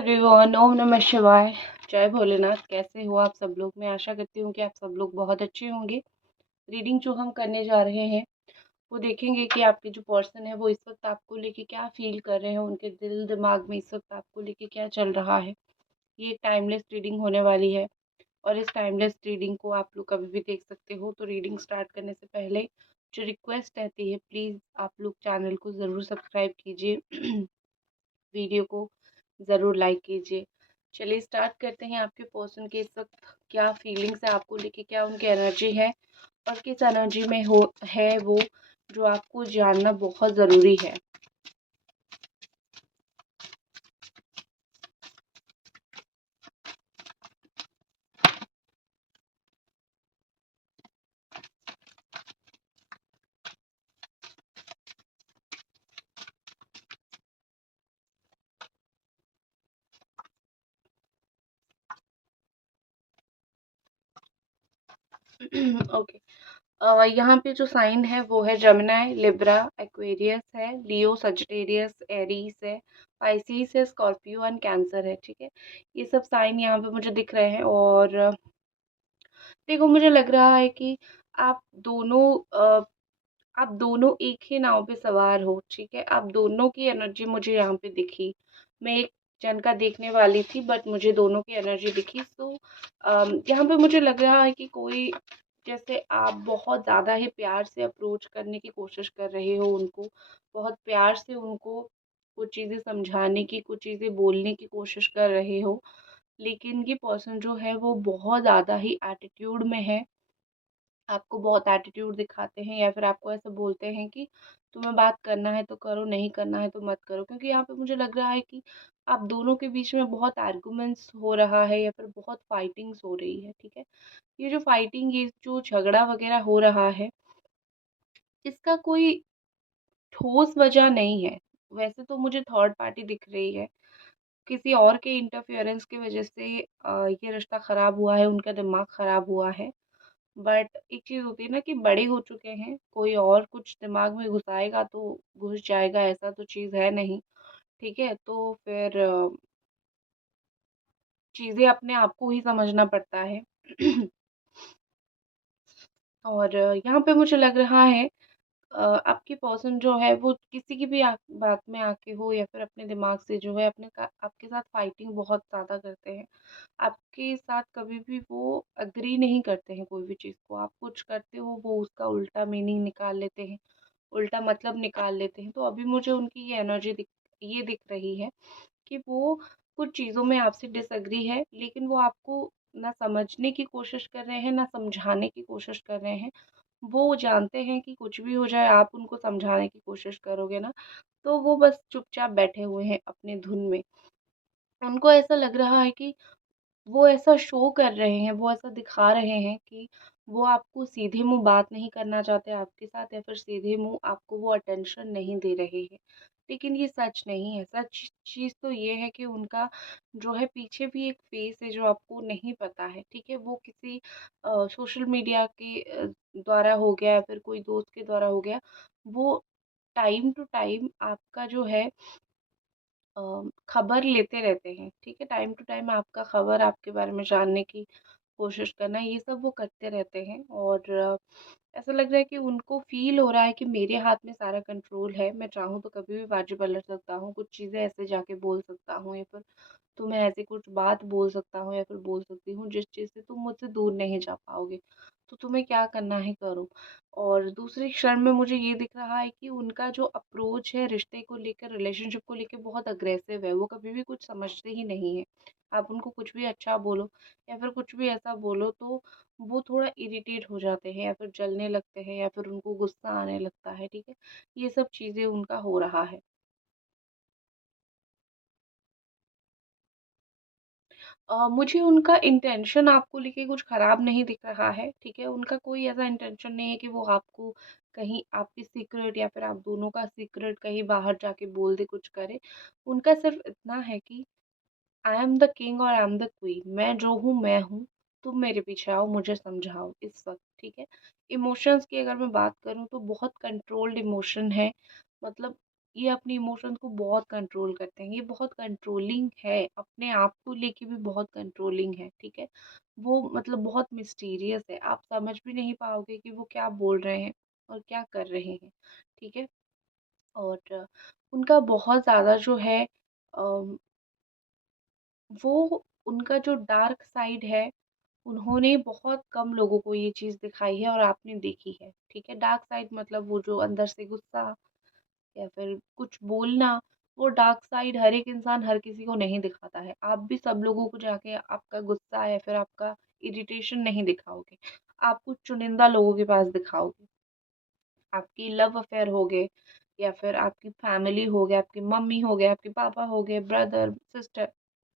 Everyone, ओम नमः शिवाय। जय भोलेनाथ। कैसे हो आप सब लोग? मैं आशा करती हूँ कि आप सब लोग बहुत अच्छे होंगे। रीडिंग जो हम करने जा रहे हैं वो देखेंगे कि आपके जो पर्सन है वो इस वक्त आपको लेके क्या फील कर रहे हैं, उनके दिल दिमाग में इस वक्त आपको लेके क्या चल रहा है। ये एक टाइमलेस रीडिंग होने वाली है और इस टाइमलेस रीडिंग को आप लोग कभी भी देख सकते हो। तो रीडिंग स्टार्ट करने से पहले जो रिक्वेस्ट रहती है, प्लीज़ आप लोग चैनल को ज़रूर सब्सक्राइब कीजिए। वीडियो को ज़रूर लाइक कीजिए। चलिए स्टार्ट करते हैं। आपके पर्सन के इस वक्त क्या फीलिंग्स है आपको लेके, क्या उनकी एनर्जी है और किस एनर्जी में हो है वो, जो आपको जानना बहुत ज़रूरी है। ओके। यहाँ पे जो साइन है वो है जमिनाई, लिब्रा, एक्वेरियस है, लियो, सजिटेरियस, एरीज है, पाइसिस है, स्कॉर्पियो एंड कैंसर है। ठीक है, ये सब साइन यहाँ पे मुझे दिख रहे हैं। और देखो, मुझे लग रहा है कि आप दोनों आप दोनों एक ही नाव पे सवार हो। ठीक है, आप दोनों की एनर्जी मुझे यहाँ पे दिखी। मैं एक जन का देखने वाली थी बट मुझे दोनों की एनर्जी दिखी। तो यहाँ पे मुझे लग रहा है कि कोई, जैसे आप बहुत ज़्यादा ही प्यार से अप्रोच करने की कोशिश कर रहे हो उनको, बहुत प्यार से उनको कुछ चीज़ें समझाने की, कुछ चीज़ें बोलने की कोशिश कर रहे हो। लेकिन ये पर्सन जो है वो बहुत ज़्यादा ही एटीट्यूड में है, आपको बहुत एटीट्यूड दिखाते हैं या फिर आपको ऐसा बोलते हैं कि तुम्हें बात करना है तो करो, नहीं करना है तो मत करो। क्योंकि यहाँ पे मुझे लग रहा है कि आप दोनों के बीच में बहुत आर्गुमेंट्स हो रहा है या फिर बहुत फाइटिंग्स हो रही है। ठीक है, ये जो फाइटिंग, ये जो झगड़ा वगैरह हो रहा है, इसका कोई ठोस वजह नहीं है। वैसे तो मुझे थर्ड पार्टी दिख रही है, किसी और के इंटरफेरेंस की वजह से ये रिश्ता खराब हुआ है, उनका दिमाग खराब हुआ है। बट एक चीज़ होती है ना कि बड़े हो चुके हैं, कोई और कुछ दिमाग में घुसाएगा तो घुस जाएगा, ऐसा तो चीज़ है नहीं। ठीक है, तो फिर चीज़ें अपने आप को ही समझना पड़ता है। और यहाँ पे मुझे लग रहा है आपकी पर्सन जो है वो किसी की भी बात में आके हो या फिर अपने दिमाग से जो है आपके साथ फाइटिंग बहुत ज़्यादा करते हैं। आपके साथ कभी भी वो अग्री नहीं करते हैं कोई भी चीज़ को। आप कुछ करते हो वो उसका उल्टा मीनिंग निकाल लेते हैं, उल्टा मतलब निकाल लेते हैं। तो अभी मुझे उनकी ये दिख रही है कि वो कुछ चीज़ों में आपसे डिसएग्री है, लेकिन वो आपको ना समझने की कोशिश कर रहे हैं, ना समझाने की कोशिश कर रहे हैं। वो जानते हैं कि कुछ भी हो जाए, आप उनको समझाने की कोशिश करोगे ना, तो वो बस चुपचाप बैठे हुए हैं अपने धुन में। उनको ऐसा लग रहा है कि वो ऐसा शो कर रहे हैं, वो ऐसा दिखा रहे हैं कि वो आपको सीधे मुँह बात नहीं करना चाहते आपके साथ, या फिर सीधे मुँह आपको वो अटेंशन नहीं दे रहे हैं। लेकिन ये सच नहीं है। सच चीज़ तो ये है कि उनका जो है पीछे भी एक फ़ेस है जो आपको नहीं पता है। ठीक है, वो किसी सोशल मीडिया के द्वारा हो गया या फिर कोई दोस्त के द्वारा हो गया। वो टाइम टू टाइम आपका जो है खबर लेते रहते हैं। ठीक है, टाइम टू टाइम आपका खबर, आपके बारे में जानने की कोशिश करना, ये सब वो करते रहते हैं। और ऐसा लग रहा है कि उनको फ़ील हो रहा है कि मेरे हाथ में सारा कंट्रोल है, मैं चाहूँ तो कभी भी बाजू पलट सकता हूँ, कुछ चीज़ें ऐसे जाके बोल सकता हूँ या फिर तुम्हें ऐसी कुछ बात बोल सकता हूँ या फिर बोल सकती हूँ जिस चीज़ से तुम मुझसे दूर नहीं जा पाओगे। तो तुम्हें क्या करना है करो। और दूसरे क्षण में मुझे ये दिख रहा है कि उनका जो अप्रोच है रिश्ते को लेकर, रिलेशनशिप को लेकर बहुत अग्रेसिव है। वो कभी भी कुछ समझते ही नहीं है। आप उनको कुछ भी अच्छा बोलो या फिर कुछ भी ऐसा बोलो तो वो थोड़ा इरिटेट हो जाते हैं या फिर जलने लगते हैं या फिर उनको गुस्सा आने लगता है। ठीक है, ये सब चीज़ें उनका हो रहा है। मुझे उनका इंटेंशन आपको लेके कुछ ख़राब नहीं दिख रहा है। ठीक है, उनका कोई ऐसा इंटेंशन नहीं है कि वो आपको कहीं आपकी सीक्रेट या फिर आप दोनों का सीक्रेट कहीं बाहर जाके बोल दे, कुछ करे। उनका सिर्फ़ इतना है कि आई एम द किंग और आई एम द क्वीन। मैं जो हूँ मैं हूँ, तुम मेरे पीछे आओ, मुझे समझाओ इस वक़्त। ठीक है, इमोशंस की अगर मैं बात करूँ तो बहुत कंट्रोल्ड इमोशन है। मतलब ये अपने इमोशंस को बहुत कंट्रोल करते हैं, ये बहुत कंट्रोलिंग है, अपने आप को लेके भी बहुत कंट्रोलिंग है, ठीक है। वो मतलब बहुत मिस्टीरियस है, आप समझ भी नहीं पाओगे कि वो क्या बोल रहे हैं और क्या कर रहे हैं, ठीक है। और उनका बहुत ज़्यादा जो है वो उनका जो डार्क साइड है, उन्होंने बहुत कम लोगों को ये चीज़ दिखाई है और आपने देखी है, ठीक है। डार्क साइड मतलब वो जो अंदर से गुस्सा या फिर कुछ बोलना, वो डार्क साइड हर एक इंसान हर किसी को नहीं दिखाता है। आप भी सब लोगों को जाके आपका गुस्सा या फिर आपका इरिटेशन नहीं दिखाओगे। आप कुछ चुनिंदा लोगों के पास दिखाओगे। आपकी लव अफेयर हो गए या फिर आपकी फैमिली हो गए, आपकी मम्मी हो गए, आपके पापा हो गए, ब्रदर, सिस्टर,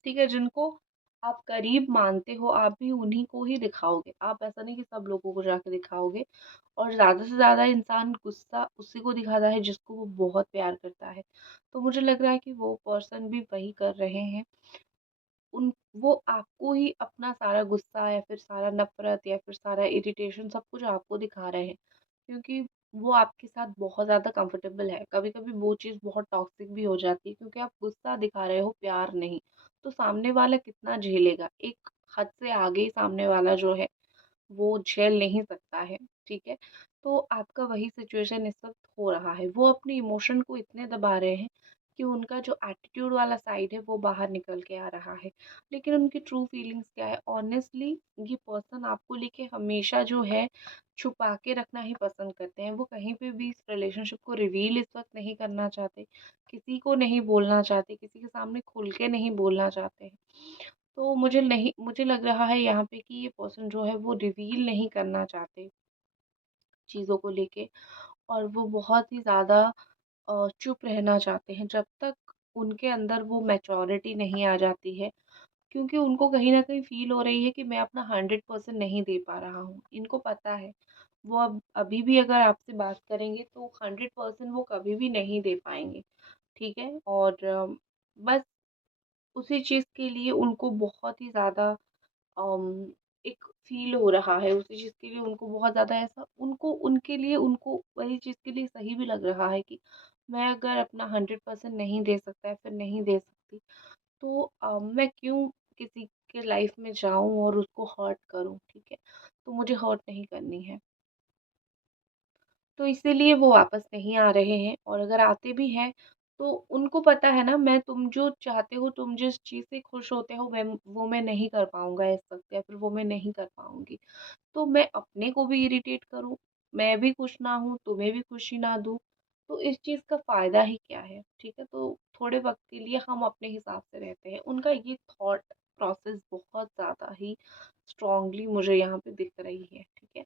ठीक है, जिनको आप करीब मानते हो, आप भी उन्हीं को ही दिखाओगे। आप ऐसा नहीं कि सब लोगों को जाके दिखाओगे। और ज़्यादा से ज़्यादा इंसान गुस्सा उसी को दिखाता है जिसको वो बहुत प्यार करता है। तो मुझे लग रहा है कि वो पर्सन भी वही कर रहे हैं। उन वो आपको ही अपना सारा गुस्सा या फिर सारा नफ़रत या फिर सारा इरिटेशन सब कुछ आपको दिखा रहे हैं, क्योंकि वो आपके साथ बहुत ज़्यादा कंफर्टेबल है। कभी-कभी वो चीज़ बहुत टॉक्सिक भी हो जाती है, क्योंकि आप गुस्सा दिखा रहे हो, प्यार नहीं। तो सामने वाला कितना झेलेगा? एक हद से आगे ही सामने वाला जो है वो झेल नहीं सकता है, ठीक है? तो आपका वही सिचुएशन इस वक़्त हो रहा है। वो अपने इमोशन को इतने दबा रहे हैं कि उनका जो एटीट्यूड वाला साइड है वो बाहर निकल के आ रहा है। लेकिन उनकी ट्रू फीलिंग्स क्या है? ऑनेस्टली ये पर्सन आपको लेके हमेशा जो है छुपा के रखना ही पसंद करते हैं। वो कहीं पे भी इस रिलेशनशिप को रिवील इस वक़्त नहीं करना चाहते, किसी को नहीं बोलना चाहते, किसी के सामने खुल के नहीं बोलना चाहते हैं। तो मुझे लग रहा है यहाँ पे कि ये पर्सन जो है वो रिवील नहीं करना चाहते चीज़ों को लेके, और वो बहुत ही ज़्यादा चुप रहना चाहते हैं जब तक उनके अंदर वो मैच्योरिटी नहीं आ जाती है, क्योंकि उनको कहीं न कहीं फ़ील हो रही है कि मैं अपना 100% नहीं दे पा रहा हूँ। इनको पता है, वो अब अभी भी अगर आपसे बात करेंगे तो 100% वो कभी भी नहीं दे पाएँगे, ठीक है? और बस उसी चीज़ के लिए उनको बहुत ही ज़्यादा अम, एक फ़ील हो रहा है, उसी चीज़ के लिए उनको बहुत ज़्यादा ऐसा उनको उनके लिए उनको वही चीज़ के लिए सही भी लग रहा है कि मैं अगर अपना 100% नहीं दे सकता या फिर नहीं दे सकती, तो मैं क्यों किसी के लाइफ़ में जाऊँ और उसको हर्ट करूँ, ठीक है? तो मुझे हर्ट नहीं करनी है। तो इसीलिए वो वापस नहीं आ रहे हैं, और अगर आते भी हैं तो उनको पता है ना, मैं तुम जो चाहते हो, तुम जिस चीज़ से खुश होते हो वो मैं नहीं कर पाऊँगा इस वक़्त, या फिर वो मैं नहीं कर पाऊँगी। तो मैं अपने को भी इरिटेट करूँ, मैं भी खुश ना हूँ, तुम्हें भी खुशी ना दूँ, तो इस चीज़ का फ़ायदा ही क्या है, ठीक है? तो थोड़े वक़्त के लिए हम अपने हिसाब से रहते हैं। उनका ये थॉट प्रोसेस बहुत ज़्यादा ही स्ट्रॉन्गली मुझे यहाँ पे दिख रही है, ठीक है?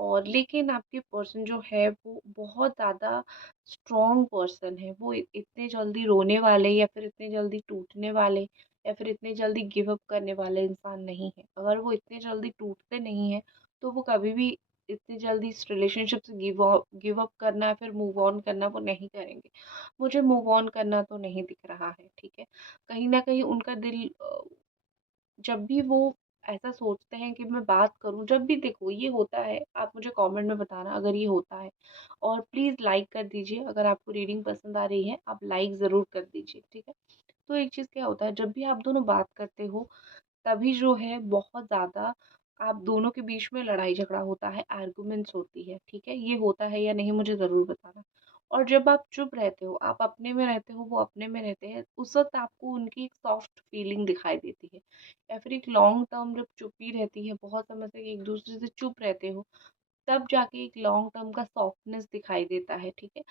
और लेकिन आपके पर्सन जो है वो बहुत ज़्यादा स्ट्रॉन्ग पर्सन है। वो इतने जल्दी रोने वाले या फिर इतने जल्दी टूटने वाले या फिर इतने जल्दी गिव अप करने वाले इंसान नहीं है। अगर वो इतने जल्दी टूटते नहीं हैं, तो वो कभी भी इतनी जल्दी इस रिलेशनशिप से गिव अप करना या फिर मूव ऑन करना वो नहीं करेंगे। मुझे मूव ऑन करना तो नहीं दिख रहा है, ठीक है? कहीं न कहीं उनका दिल जब भी वो ऐसा सोचते हैं कि मैं बात करूँ, जब भी देखो ये होता है, आप मुझे कमेंट में बताना अगर ये होता है। और प्लीज़ लाइक कर दीजिए, अगर आपको रीडिंग पसंद आ रही है, आप लाइक ज़रूर कर दीजिए, ठीक है? तो एक चीज़ क्या होता है, जब भी आप दोनों बात करते हो, तभी जो है बहुत ज़्यादा आप दोनों के बीच में लड़ाई झगड़ा होता है, आर्गुमेंट्स होती है, ठीक है? ये होता है या नहीं मुझे ज़रूर बताना। और जब आप चुप रहते हो, आप अपने में रहते हो, वो अपने में रहते हैं, उस वक़्त आपको उनकी एक सॉफ्ट फीलिंग दिखाई देती है। या फिर एक लॉन्ग टर्म जब चुप्पी रहती है, बहुत समय तक एक-दूसरे से चुप रहते हो, तब जाके एक लॉन्ग टर्म का सॉफ्टनेस दिखाई देता है, ठीक है?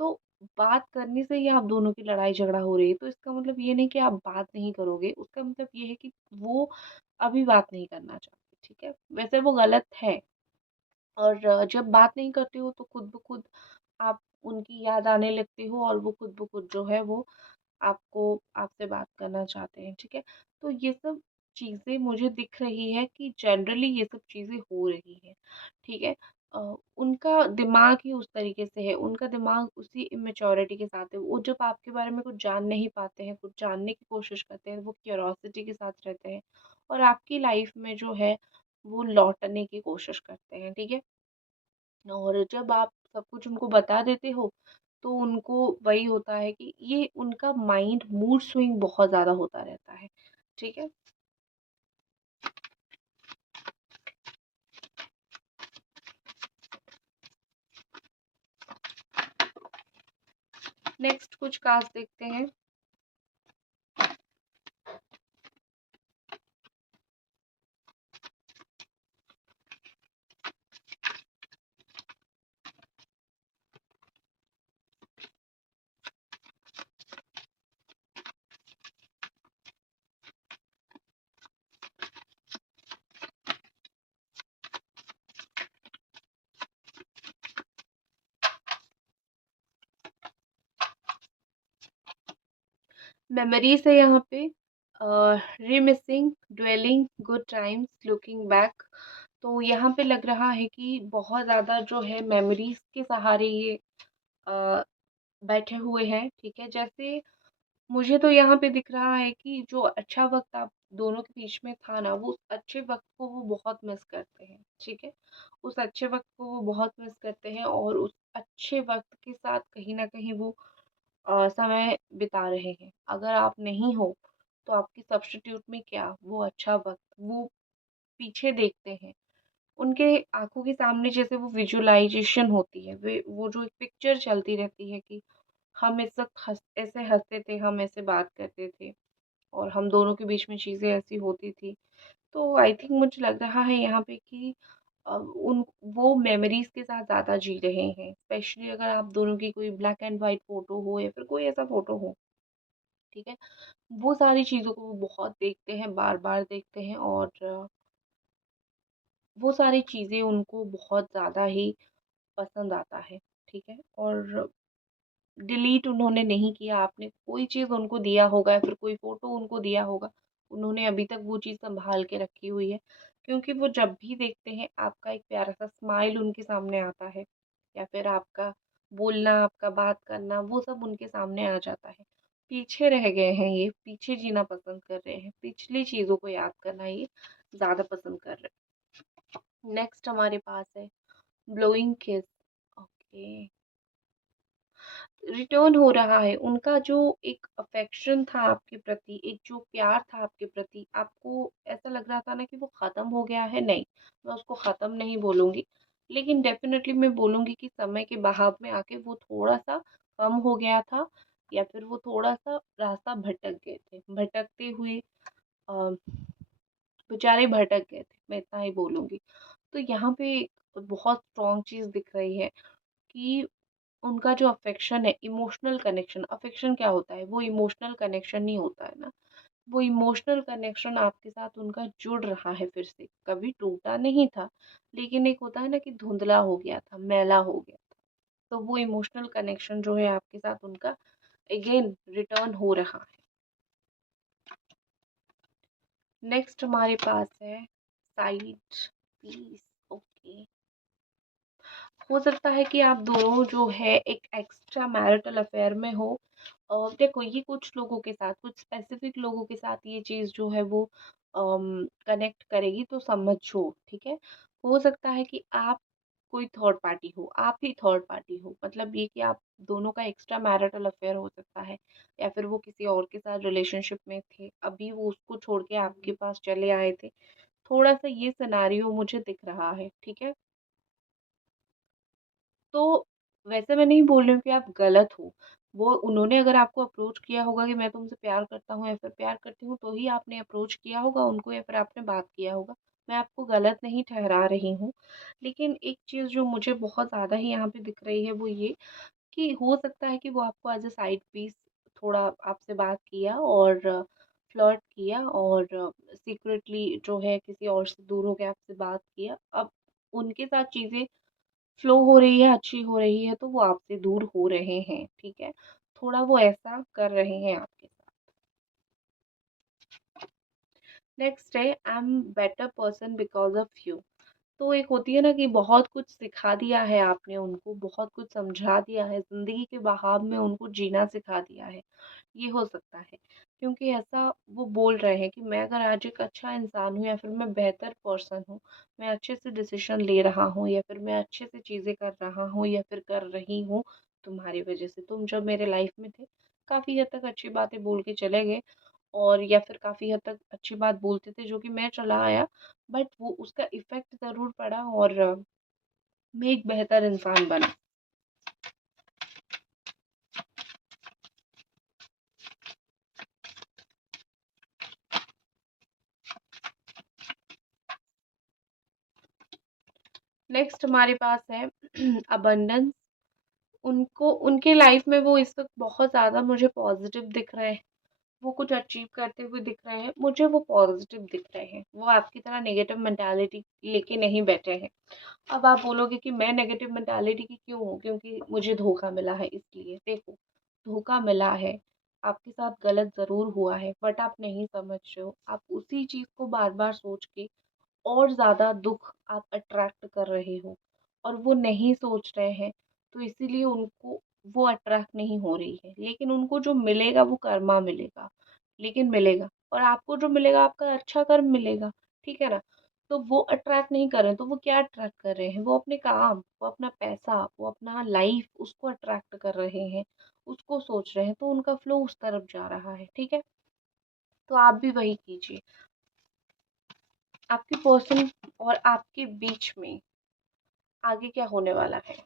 तो बात करने से ही आप दोनों की लड़ाई झगड़ा हो रही है, तो इसका मतलब ये नहीं कि आप बात नहीं करोगे, उसका मतलब ये है कि वो अभी बात नहीं करना चाहते, ठीक है? वैसे वो गलत है, और जब बात नहीं करते हो तो खुद ब खुद आप उनकी याद आने लगती हो, और वो खुद ब खुद जो है वो आपको आपसे बात करना चाहते हैं, ठीक है? तो ये सब चीज़ें मुझे दिख रही है कि जनरली ये सब चीज़ें हो रही हैं, ठीक है? उनका दिमाग ही उस तरीके से है, उनका दिमाग उसी इमैच्योरिटी के साथ है। वो जब आपके बारे में कुछ जान नहीं पाते हैं, कुछ जानने की कोशिश करते हैं, वो क्यूरियोसिटी के साथ रहते हैं, और आपकी लाइफ़ में जो है वो लौटने की कोशिश करते हैं, ठीक है? और जब आप सब कुछ उनको बता देते हो, तो उनको वही होता है कि ये उनका माइंड मूड स्विंग बहुत ज़्यादा होता रहता है, ठीक है। नेक्स्ट कुछ कास्ट देखते हैं। मेमोरीज है यहाँ पे, reminiscing, dwelling, good times, looking back. तो यहाँ पे लग रहा है कि बहुत ज़्यादा जो है मेमोरीज के सहारे ये अ, बैठे हुए हैं, ठीक है। जैसे मुझे तो यहाँ पे दिख रहा है कि जो अच्छा वक्त आप दोनों के बीच में था ना, वो उस अच्छे वक्त को वो बहुत मिस करते हैं, ठीक है। उस अच्छे वक्त को वो बहुत मिस करते हैं और उस अच्छे वक्त के साथ कहीं ना कहीं वो समय बिता रहे हैं। अगर आप नहीं हो तो आपकी सब्स्टिट्यूट में क्या वो अच्छा वक्त वो पीछे देखते हैं। उनके आंखों के सामने जैसे वो विजुअलाइजेशन होती है, वे वो जो एक पिक्चर चलती रहती है कि हम इस वक्त ऐसे हंसते थे, हम ऐसे बात करते थे और हम दोनों के बीच में चीज़ें ऐसी होती थी। तो आई थिंक मुझे लग रहा है यहाँ पे कि उन वो मेमोरीज के साथ ज़्यादा जी रहे हैं, स्पेशली अगर आप दोनों की कोई ब्लैक एंड वाइट फोटो हो या फिर कोई ऐसा फोटो हो, ठीक है। वो सारी चीज़ों को वो बहुत देखते हैं, बार बार देखते हैं और वो सारी चीज़ें उनको बहुत ज़्यादा ही पसंद आता है, ठीक है। और डिलीट उन्होंने नहीं किया, आपने कोई चीज़ उनको दिया होगा या फिर कोई फ़ोटो उनको दिया होगा, उन्होंने अभी तक वो चीज़ सँभाल के रखी हुई है। क्योंकि वो जब भी देखते हैं आपका एक प्यारा-सा स्माइल उनके सामने आता है या फिर आपका बोलना, आपका बात करना, वो सब उनके सामने आ जाता है। पीछे रह गए हैं ये, पीछे जीना पसंद कर रहे हैं, पिछली चीज़ों को याद करना ये ज़्यादा पसंद कर रहे हैं। नेक्स्ट हमारे पास है ब्लोइंग किस। ओके, रिटर्न हो रहा है उनका जो एक अफेक्शन था आपके प्रति, एक जो प्यार था आपके प्रति, आपको ऐसा लग रहा था ना कि वो खत्म हो गया है। नहीं, मैं उसको खत्म नहीं बोलूंगी, लेकिन डेफिनेटली मैं बोलूंगी कि समय के बहाव में आके वो थोड़ा सा कम हो गया था या फिर वो थोड़ा सा रास्ता भटक गए थे, भटकते हुए अ, बेचारे भटक गए थे, मैं इतना ही बोलूंगी। तो यहाँ पे एक बहुत स्ट्रॉन्ग चीज दिख रही है कि उनका जो अफेक्शन है, इमोशनल कनेक्शन, अफेक्शन क्या होता है, वो इमोशनल कनेक्शन ही होता है ना। वो इमोशनल कनेक्शन आपके साथ उनका जुड़ रहा है फिर से, कभी टूटा नहीं था, लेकिन एक होता है ना कि धुंधला हो गया था, मैला हो गया था। तो वो इमोशनल कनेक्शन जो है आपके साथ उनका अगेन रिटर्न हो रहा है। नेक्स्ट हमारे पास है साइड पीस। ओके, हो सकता है कि आप दोनों जो है एक एक्स्ट्रा मैरिटल अफेयर में हो। देखो, ये कुछ लोगों के साथ, कुछ स्पेसिफिक लोगों के साथ ये चीज़ जो है वो कनेक्ट करेगी, तो समझो, ठीक है। हो सकता है कि आप कोई थर्ड पार्टी हो, आप ही थर्ड पार्टी हो, मतलब ये कि आप दोनों का एक्स्ट्रा मैरिटल अफेयर हो सकता है या फिर वो किसी और के साथ रिलेशनशिप में थे, अभी वो उसको छोड़ के आपके पास चले आए थे। थोड़ा सा ये सिनेरियो मुझे दिख रहा है, ठीक है। तो वैसे मैं नहीं बोल रही हूँ कि आप गलत हो। वो उन्होंने अगर आपको अप्रोच किया होगा कि मैं तुमसे प्यार करता हूँ या फिर प्यार करती हूँ, तो ही आपने अप्रोच किया होगा उनको या फिर आपने बात किया होगा। मैं आपको गलत नहीं ठहरा रही हूँ। लेकिन एक चीज़ जो मुझे बहुत ज़्यादा ही यहाँ पे दिख रही है वो ये कि हो सकता है कि वो आपको एज़ अ साइड पीस थोड़ा आपसे बात किया और फ्लर्ट किया और सीक्रेटली जो है किसी और से दूर होके आपसे बात किया। अब उनके साथ चीज़ें फ्लो हो रही है, अच्छी हो रही है, तो वो आपसे दूर हो रहे हैं, ठीक है? थोड़ा वो ऐसा कर रहे हैं आपके साथ। नेक्स्ट है I am better person because of you. तो एक होती है ना कि बहुत कुछ सिखा दिया है आपने उनको, बहुत कुछ समझा दिया है, ज़िंदगी के बहाव में उनको जीना सिखा दिया है। ये हो सकता है, क्योंकि ऐसा वो बोल रहे हैं कि मैं अगर आज एक अच्छा इंसान हूँ या फिर मैं बेहतर पर्सन हूँ, मैं अच्छे से डिसीज़न ले रहा हूँ या फिर मैं अच्छे से चीज़ें कर रहा हूँ या फिर कर रही हूँ, तुम्हारी वजह से। तुम जब मेरे लाइफ में थे, काफ़ी हद तक अच्छी बातें बोल के चले गए, और या फिर काफ़ी हद तक अच्छी बात बोलते थे जो कि मैं चला आया, बट वो उसका इफ़ेक्ट ज़रूर पड़ा, और मैं एक बेहतर इंसान बना। नेक्स्ट हमारे पास है अबंडेंस। उनको उनके लाइफ में वो इस वक्त बहुत ज़्यादा मुझे पॉजिटिव दिख रहे हैं, वो कुछ अचीव करते हुए दिख रहे हैं, मुझे वो पॉजिटिव दिख रहे हैं, वो आपकी तरह नेगेटिव मेंटालिटी लेके नहीं बैठे हैं। अब आप बोलोगे कि मैं नेगेटिव मेंटालिटी की क्यों हूँ, क्योंकि मुझे धोखा मिला है इसलिए। देखो, धोखा मिला है, आपके साथ गलत ज़रूर हुआ है, बट आप नहीं समझ रहे हो, आप उसी चीज़ को बार बार सोच के और ज़्यादा दुख आप अट्रैक्ट कर रहे हो, और वो नहीं सोच रहे हैं, तो इसीलिए उनको वो अट्रैक्ट नहीं हो रही है। लेकिन उनको जो मिलेगा वो कर्मा मिलेगा, लेकिन मिलेगा, और आपको जो मिलेगा आपका अच्छा कर्म मिलेगा, ठीक है ना। तो वो अट्रैक्ट नहीं कर रहे हैं, तो वो क्या अट्रैक्ट कर रहे हैं, वो अपने काम, वो अपना पैसा, वो अपना लाइफ, उसको अट्रैक्ट कर रहे हैं, उसको सोच रहे हैं, तो उनका फ्लो उस तरफ जा रहा है, ठीक है। तो आप भी वही कीजिए। आपके पर्सन और आपके बीच में आगे क्या होने वाला है।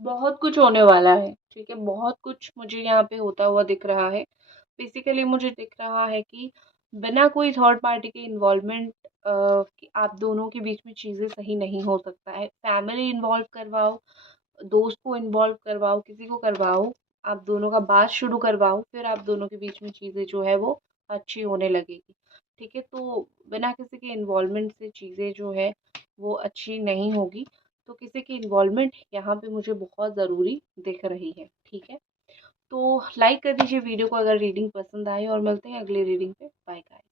बहुत कुछ होने वाला है, ठीक है, बहुत कुछ मुझे यहाँ पे होता हुआ दिख रहा है। बेसिकली मुझे दिख रहा है कि बिना कोई थर्ड पार्टी के इन्वॉल्वमेंट कि आप दोनों के बीच में चीज़ें सही नहीं हो सकता है। फैमिली इन्वॉल्व करवाओ, दोस्त को इन्वॉल्व करवाओ, किसी को करवाओ, आप दोनों का बात शुरू करवाओ, फिर आप दोनों के बीच में चीज़ें जो है वो अच्छी होने लगेगी, ठीक है। तो बिना किसी के इन्वॉल्वमेंट से चीज़ें जो है वो अच्छी नहीं होगी। तो किसी की इन्वॉल्वमेंट यहाँ पे मुझे बहुत ज़रूरी दिख रही है, ठीक है। तो लाइक कर दीजिए वीडियो को अगर रीडिंग पसंद आए, और मिलते हैं अगली रीडिंग पे। Bye guys.